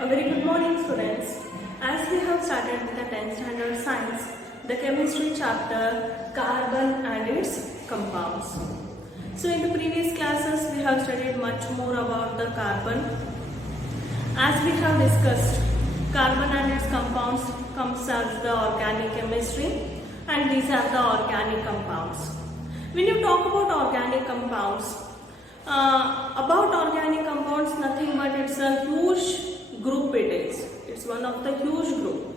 A very good morning, students. As we have started with the 10th standard science, the chemistry chapter carbon and its compounds. So in the previous classes we have studied much more about the carbon. As we have discussed, carbon and its compounds comes as the organic chemistry, and these are the organic compounds. When you talk about organic compounds, nothing but it's a huge group it is. It's one of the huge group.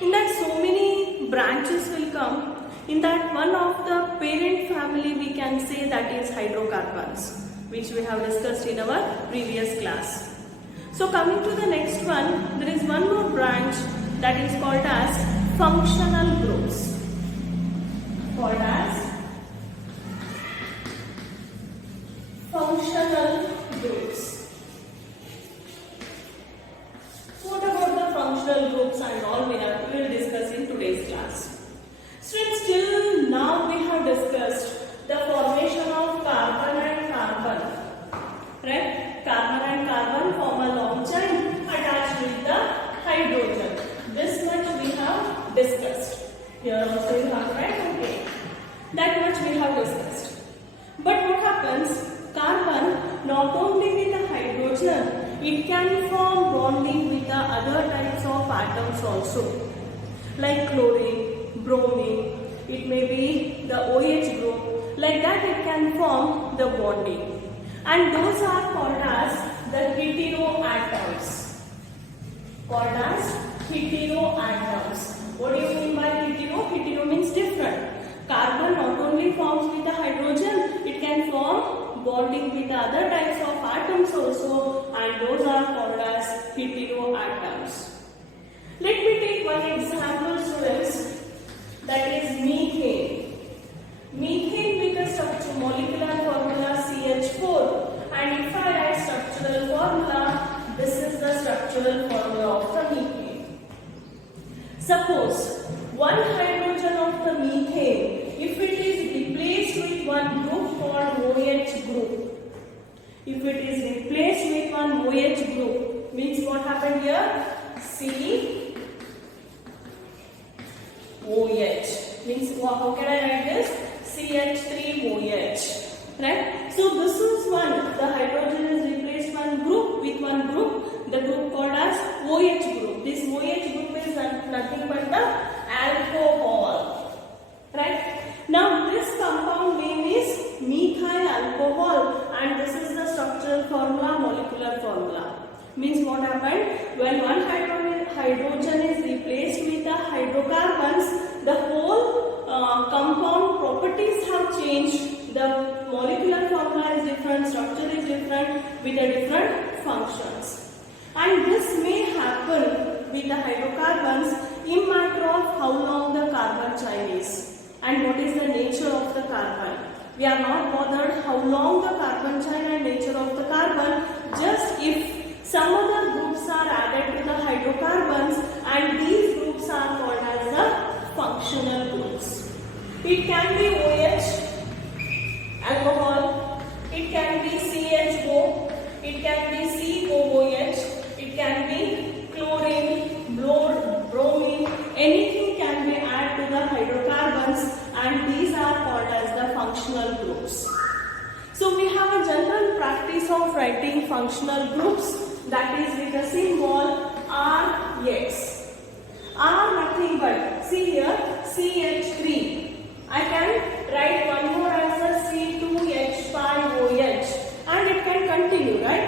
In that so many branches will come. In that one of the parent family we can say that is hydrocarbons, which we have discussed in our previous class. So coming to the next one, there is one more branch that is called as functional groups. Called as functional groups. What about the functional groups and all we will discuss in today's class. Students, till now we have discussed the formation of carbon and carbon. Right? Carbon and carbon form a long chain attached with the hydrogen. This much we have discussed. Here also you have, right? Okay. That much we have discussed. But what happens? Carbon, not only with the hydrogen, it can form bonding with the other types of atoms also, like chlorine, bromine, it may be the OH group, like that it can form the bonding. And those are called as the heteroatoms. Called as heteroatoms. What do you mean by hetero? Hetero means different. Carbon not only forms with the hydrogen, it can form bonding with other types of atoms also, and those are called as heteroatoms. Let me take one example, students, that is methane. Methane with the molecular formula CH4, and if I write structural formula, this is the structural formula of the methane. Suppose one hydrogen of the methane, if it is replaced with one group called OH group, if it is replaced with one OH group, means what happened here? COH. Means how can I write this? CH3OH. Right? So this is one. The hydrogen is replaced one group with one group. The group called as OH group. This OH group is nothing but the alcohol. Right? Now this compound name is methyl alcohol, and this is the structural formula, molecular formula. Means what happened? When one hydrogen is replaced with the hydrocarbons, the whole compound properties have changed. The molecular formula is different, structure is different, with the different functions. And this may happen with the hydrocarbons in matter of how long the carbon chain is and what is the nature of the carbon. We are not bothered how long the carbon chain and nature of the carbon, just if some other groups are added to the hydrocarbons, and these groups are called as the functional groups. It can be OH, alcohol, it can be CHO, it can be COOH, it can be chlorine, bromine, anything can be added to the hydrocarbons, and these are called as the functional groups. So we have a general practice of writing functional groups, that is with the symbol RX. R nothing but, see here, CH3. I can write one more as a C2H5OH, and it can continue, right?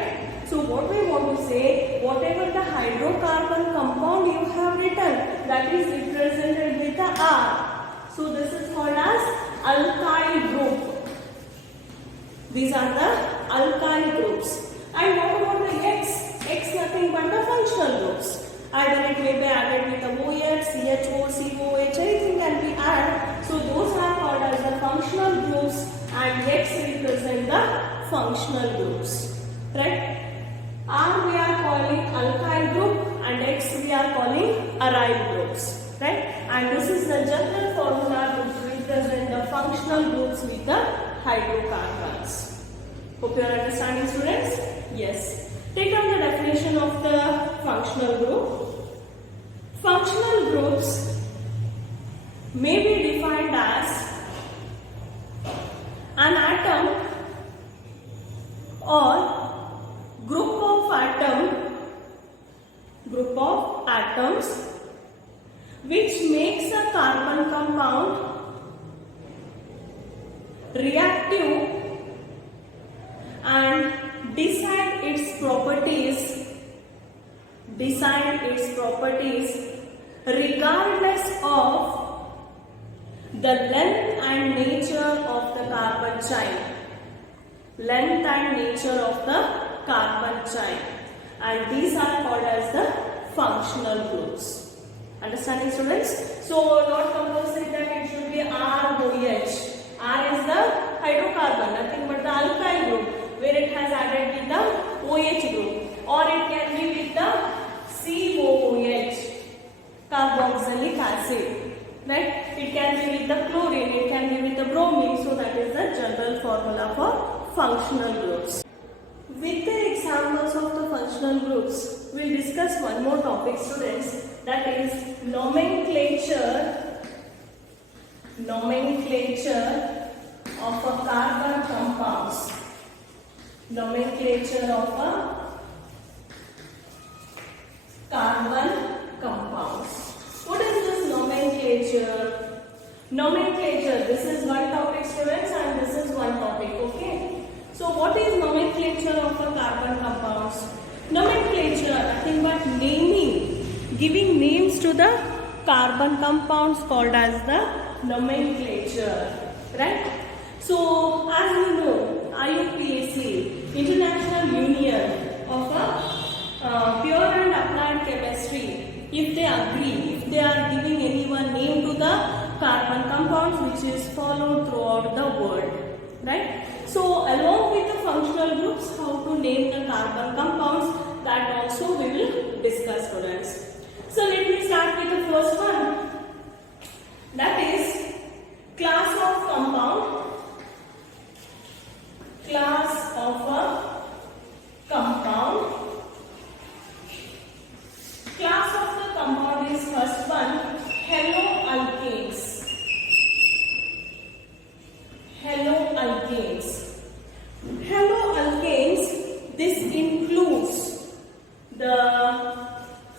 So what we want to say, whatever the hydrocarbon compound you have written, that is represented with the R. So this is called as alkyl group. These are the alkyl groups. And what about the X? X nothing but the functional groups. Either it may be added with the OH, CHO, COH, anything can be added. So those are called as the functional groups, and X represent the functional groups. Right? R we are calling alkyl group, and X we are calling aryl groups. Right? And this is the general formula to represent the functional groups with the hydrocarbons. Hope you are understanding, students? Yes. Take down the definition of the functional group. Functional groups may be defined as an atom or group of atoms which makes a carbon compound reactive and decide its properties regardless of the length and nature of the carbon chain. And these are called as the functional groups. Understanding, students? So not compulsory that it should be ROH. R is the hydrocarbon, nothing but the alkyl group, where it has added with the OH group, or it can be with the COOH, carboxylic acid, right? It can be with the chlorine, it can be with the bromine. So that is the general formula for functional groups. With the examples of the functional groups, we will discuss one more topic, students, that is nomenclature of a carbon compounds. Nomenclature of a carbon compounds. What is this nomenclature? Nomenclature, this is one topic, students, and this is one topic, okay? So what is nomenclature of a carbon compounds? Nomenclature, nothing but naming, giving names to the carbon compounds called as the nomenclature, right? So as you know, IUPAC, International Union of Pure and Applied Chemistry, if they agree, if they are giving any one name to the carbon compounds, which is followed throughout the world, right? So along with the functional groups, how to name the carbon compounds, that also we will discuss, students. So let me start with the first one, that is class of compound. Class of a compound. Class of the compound is first one, haloalkanes. Haloalkanes, this includes the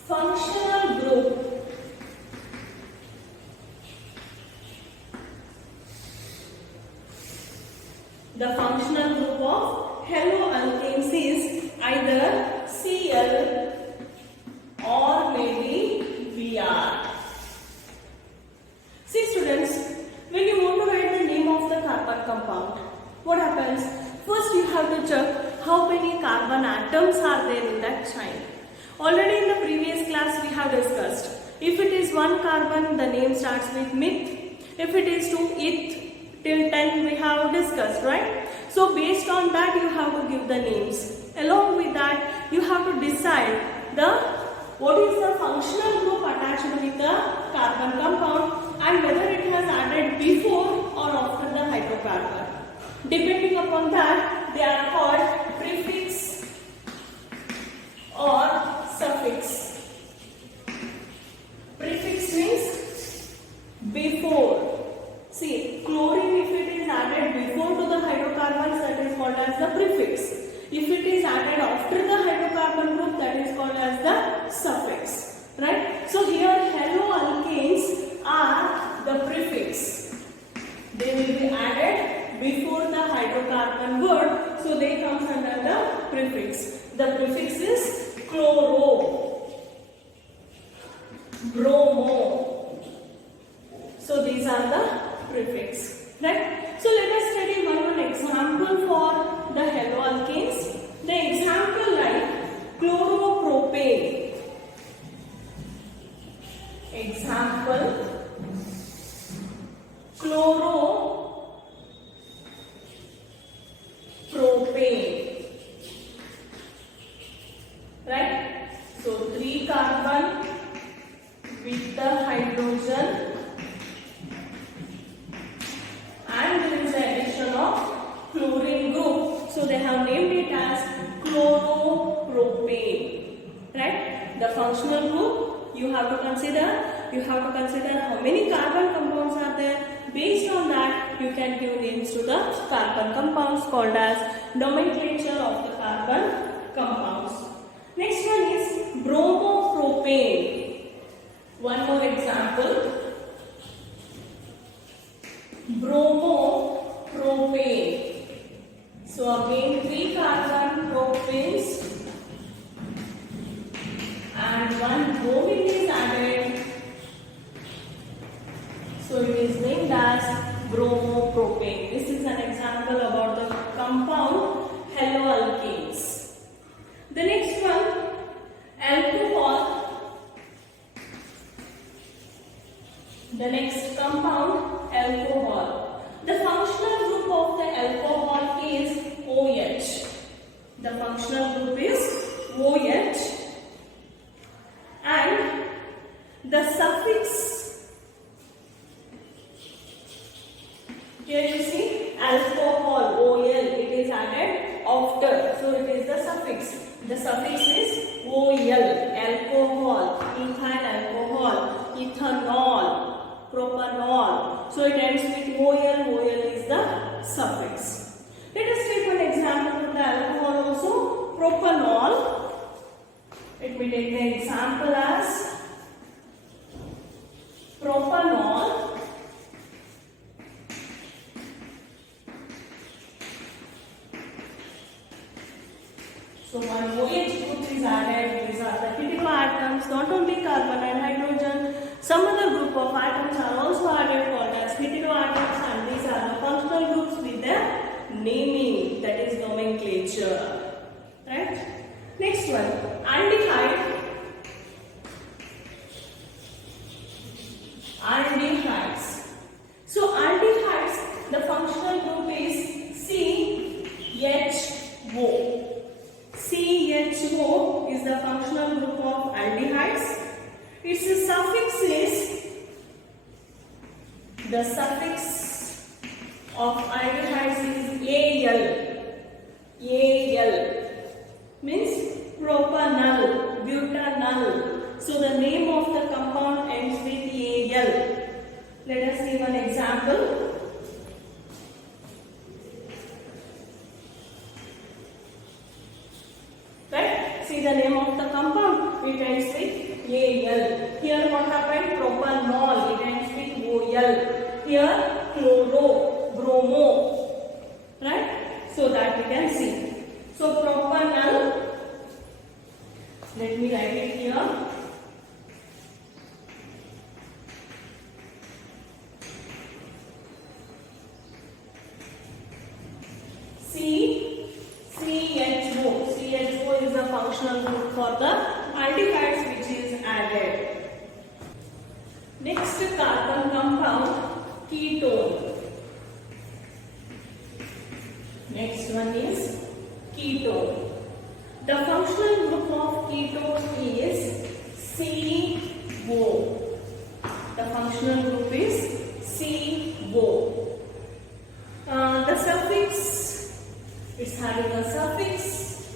functional group of haloalkanes is either Cl or maybe Br. See, students, when you want to write the name of the carbon compound, what happens? First you have to check how many carbon atoms are there in that chain. Already in the previous class we have discussed, if it is one carbon, the name starts with meth. If it is two, eth, till 10 we have discussed, right? So based on that you have to give the names. Along with that you have to decide what is the functional group attached with the carbon compound and whether it has added before or after the hydrocarbon. Depending upon that, they are called prefix or suffix. Prefix means before. See, chlorine, if it is added before to the hydrocarbons, that is called as the prefix. If it is added after the hydrocarbon group, that is called as the suffix, right? So here haloalkanes are the prefix. They will be added before the hydrocarbon word, so they come under the prefix. The prefix is chloro, bromo. So these are the prefix, right? So let us study one example for the haloalkanes. The example like chloropropane. Example, chloropropane, right? So 3 carbon with the hydrogen, and there is the addition of chlorine group. So they have named it as chloropropane, right? the functional group, you have to consider how many carbon compounds are there. Based on that, you can give names to the carbon compounds called as nomenclature of the carbon compounds. Next one is bromopropane. One more example. Bromopropane. So again 3 carbon propanes and 1 bromine is added. So it is named as bromopropane. This is an example about the compound haloalkanes. The next one, alcohol. The next compound, alcohol. The functional group of the alcohol is OH. The functional group is OH and the suffix, here you see alcohol, OL, it is added after. So it is the suffix. The suffix is OL, alcohol, ethyl alcohol, ethanol, propanol. So it ends with OL, OL is the suffix. Let us take one example of the alcohol also, propanol. Let me take the example as propanol. So one OH group is added. These are the critical atoms, not only carbon and hydrogen. Some other group of atoms are also added called as critical atoms, and these are the functional groups with their naming, that is nomenclature. Right? Next one, aldehyde. Aldehydes. So aldehydes, the functional group is CHO. CHO is the functional group of aldehydes. Its suffix is, the suffix of aldehydes is Al. Means propanol, butanol. So the name of the compound ends with Al. Let us see one example. See the name of the compound, it ends with Al. Here what happened? Propanol, it ends with OL. Here chloro, bromo. Right? So that we can see. So propanol, let me write it here. CHO is a functional group for the aldehydes which is added. Next carbon compound, ketone. Next one is ketone. The functional group of ketone is CO. The functional group is CO. The suffix, it's having a suffix,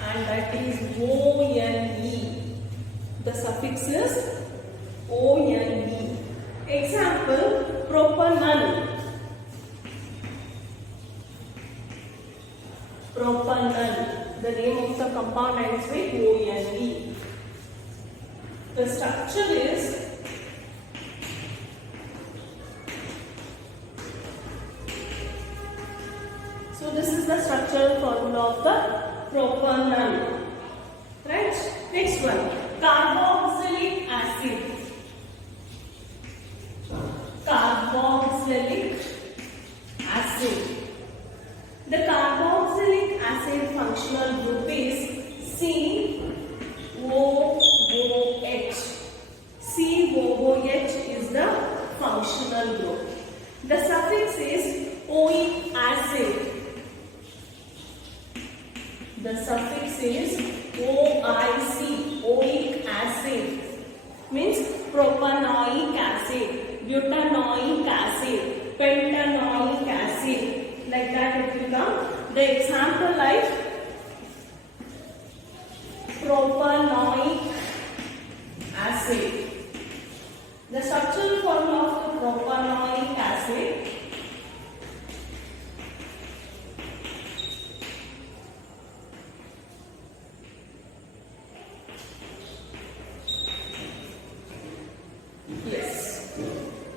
and that is ONE. The suffix is ONE. Example, propanol. Propanol. The name of the compound ends with ONE. The structure is so this is the structural formula of the propanol. Right? Next one, carboxylic acid. Carboxylic acid. The carboxylic acid functional group is COOH. COOH is the functional group. The suffix is oic acid. The suffix is OIC, oic acid, means propanoic acid, butanoic acid, pentanoic acid, like that it will come. The example like propanoic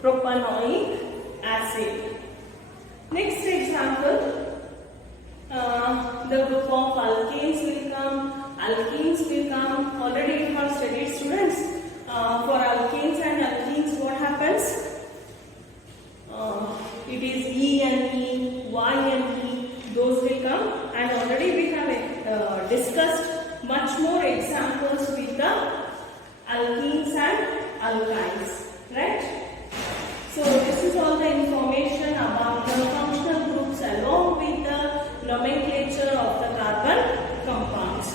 propanoic acid. Next example, the group of alkanes will come, alkenes will come. Already you have studied, students. For alkanes and alkenes, what happens? It is E and E, Y and E, those will come, and already we have discussed much more examples with the alkenes and alkynes, right? So this is all the information about the functional groups along with the nomenclature of the carbon compounds.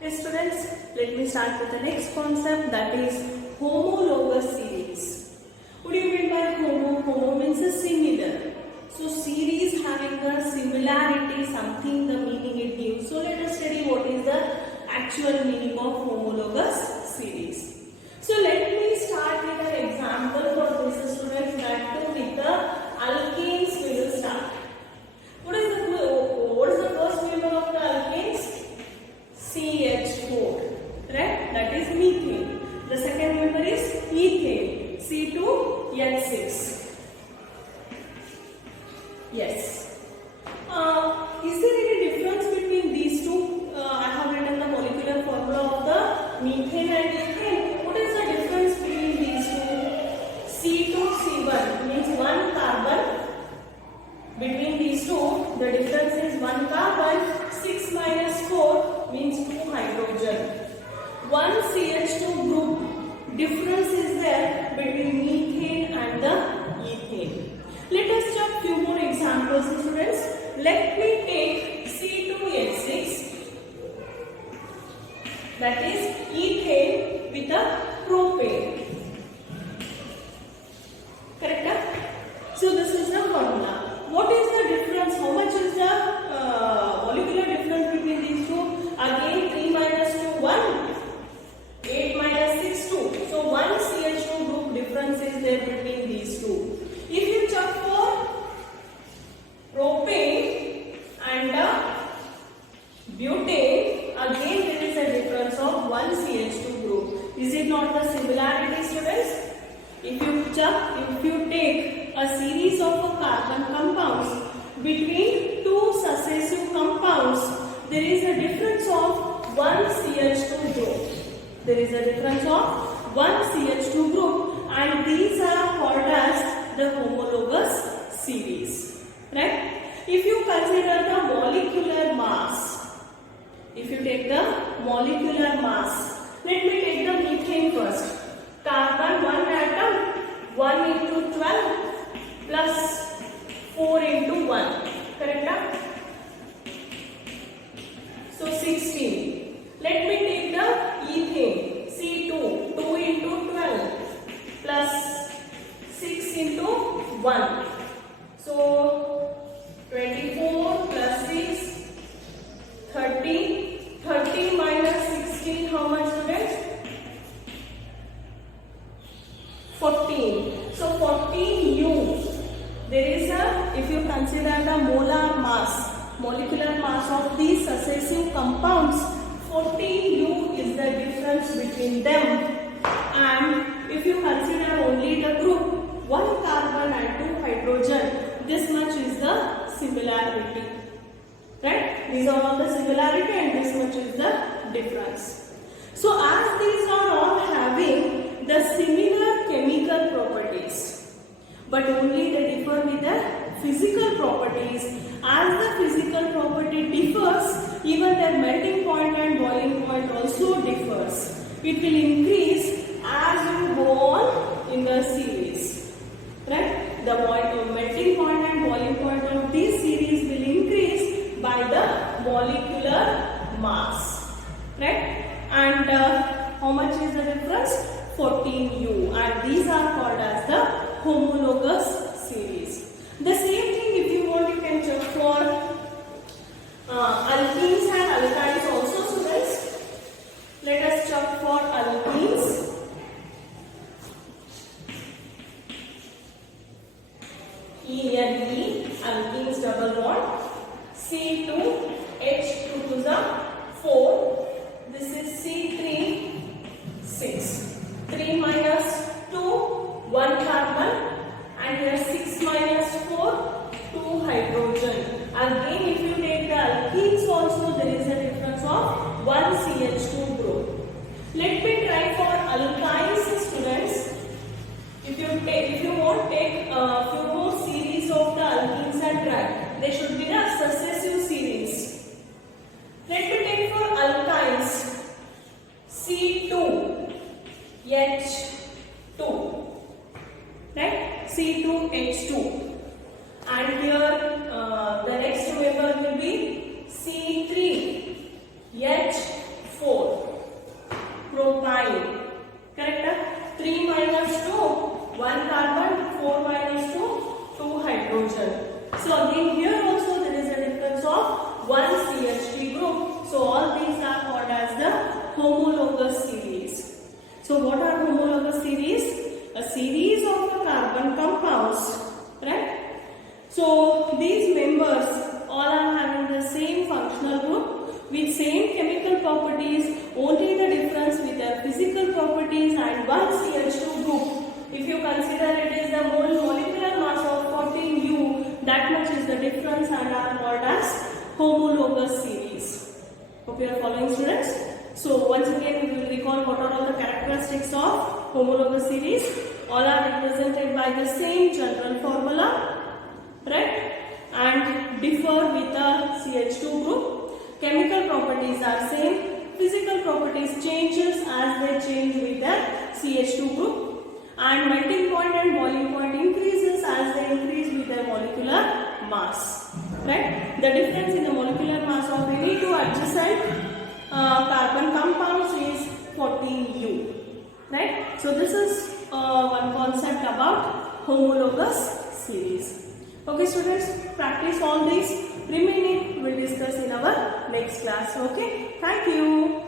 Yes, students, let me start with the next concept, that is homologous series. What do you mean by homo? Homo means a similar. So series having a similarity, something the meaning it gives. So let us study what is the actual meaning of homologous series. So let me start with an example for this, students, that too with the alkanes we will start. What is the first member of the alkanes? CH4, right? That is methane. The second member is ethane. C2H6. Yes. Is there any difference between these two? I have written the molecular formula of the methane and ethane. What is the difference between these two? C2C1 means one carbon. Between these two, the difference is one carbon. 6 minus 4 means 2 hydrogen. One CH2 group. Difference is there between methane and the ethane. Let us check few more examples, students. Let me take C2H6, that is ethane with a propane. Correct? So this is the formula. What is the difference? How much is the molecular difference between these two? Again 3 minus 2, 1. 8 minus 6, 2. So one CH2 group difference is there between these two. If you check for propane and butane, again there is a difference of one CH2 group. Is it not the similarity, students? If you take a series of carbon compounds between two successive compounds, there is a difference of one CH2 group. There is a difference of one CH2 group, and these are called as the homologous series. Right? If you consider the molecular mass, if you take the molecular mass, let me take the methane first. Carbon 1 atom, 1 into 12 plus 4 into 1. Correct? So 16. Let me take the ethane, C2, 2 into 12 plus 6 into 1. So 24 plus 6, 30. 30 minus 16, how much, students? 14. So 14U. There is a, if you consider the molar mass, molecular mass of these successive compounds, 14U is the difference between them. And if you consider only the group, 1 carbon and 2 hydrogen, this much is the similarity. Right? These are all the similarity and this much is the difference. So as these are all having the similar chemical properties, but only they differ with the physical properties. As the physical property differs, even their melting point and boiling point also differs. It will increase as you go on in the series. Right? The melting point and boiling point of this series will increase by the molecular mass. Right? And how much is the difference? 14U. And these are called as the homologous series. The same thing, if you want, you can check for alkenes and alkynes also, students. Let us check for alkenes. E, alkenes double bond. C2H2 to the 4. This is C3, 6. 3 minus 2, 1 carbon. H2, right? C2H2, and here the next member will be C3H4, propyne. Correct? 3 minus 2, 1 carbon, 4 minus 2, 2 hydrogen. So again here also there is a difference of 1 CH3 group. So all these are called as the homologous series. So what are homologous series? A series of the carbon compounds, right? So these members all are having the same functional group with same chemical properties, only the difference with their physical properties, and one CH2 group. If you consider it is the molecular mass of 14U, that much is the difference and are called as homologous series. Hope you are following, students. So once again we will recall what are all the characteristics of homologous series. All are represented by the same general formula, right? And differ with the CH2 group. Chemical properties are same. Physical properties changes as they change with the CH2 group. And melting point and boiling point increases as they increase with their molecular mass, right? The difference in the molecular mass of any two adjacent carbon compounds is 14U, right? So this is one concept about homologous series. Okay, students, practice all these. Remaining we will discuss in our next class. Okay, thank you.